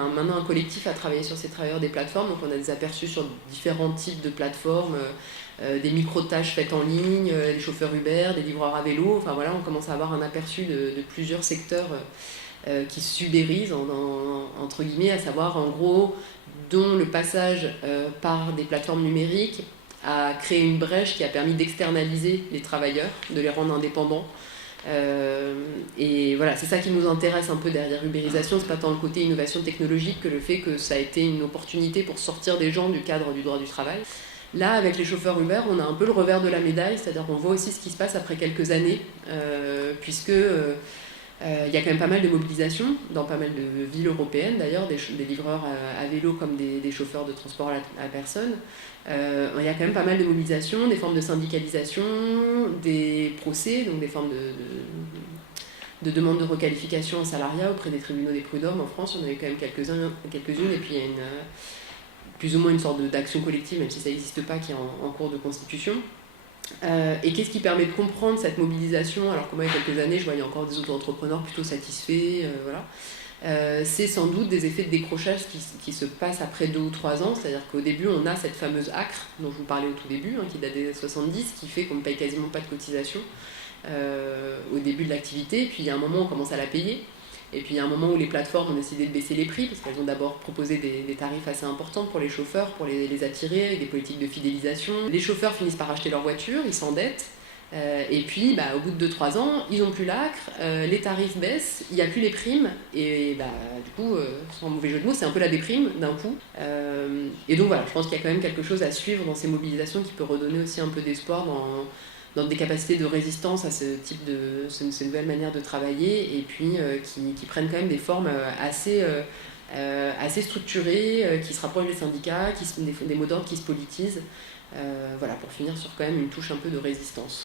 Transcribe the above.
Maintenant un collectif à travailler sur ces travailleurs des plateformes, donc on a des aperçus sur différents types de plateformes, des micro-tâches faites en ligne, des chauffeurs Uber, des livreurs à vélo, enfin voilà, on commence à avoir un aperçu de plusieurs secteurs qui s'ubérisent, entre guillemets, à savoir en gros dont le passage par des plateformes numériques a créé une brèche qui a permis d'externaliser les travailleurs, de les rendre indépendants. Et voilà, c'est ça qui nous intéresse un peu derrière Ubérisation, c'est pas tant le côté innovation technologique que le fait que ça a été une opportunité pour sortir des gens du cadre du droit du travail. Là, avec les chauffeurs Uber, on a un peu le revers de la médaille, c'est-à-dire qu'on voit aussi ce qui se passe après quelques années, puisque y a quand même pas mal de mobilisation dans pas mal de villes européennes d'ailleurs, des livreurs à vélo comme des chauffeurs de transport à personne. Il y a quand même pas mal de mobilisation, des formes de syndicalisation, des procès, donc des formes de demande de requalification en salariat auprès des tribunaux des prud'hommes. En France, on avait quand même quelques-unes, et puis il y a plus ou moins une sorte d'action collective, même si ça n'existe pas, qui est en cours de constitution. Et qu'est-ce qui permet de comprendre cette mobilisation, alors que moi, il y a quelques années, je voyais encore des auto-entrepreneurs plutôt satisfaits, voilà. C'est sans doute des effets de décrochage qui se passent après 2 ou 3 ans, c'est-à-dire qu'au début, on a cette fameuse ACRE dont je vous parlais au tout début, qui date des années 70, qui fait qu'on ne paye quasiment pas de cotisation au début de l'activité, et puis il y a un moment où on commence à la payer. Et puis il y a un moment où les plateformes ont décidé de baisser les prix, parce qu'elles ont d'abord proposé des tarifs assez importants pour les chauffeurs, pour les attirer, avec des politiques de fidélisation. Les chauffeurs finissent par acheter leur voiture, ils s'endettent, et puis au bout de 2-3 ans, ils n'ont plus l'ACRE, les tarifs baissent, il n'y a plus les primes, et du coup, sans mauvais jeu de mots, c'est un peu la déprime d'un coup. Et donc voilà, je pense qu'il y a quand même quelque chose à suivre dans ces mobilisations qui peut redonner aussi un peu d'espoir dans des capacités de résistance à ce type ces nouvelles manières de travailler, et puis qui prennent quand même des formes assez structurées, qui se rapprochent des syndicats, des mots d'ordre qui se politisent, voilà, pour finir sur quand même une touche un peu de résistance.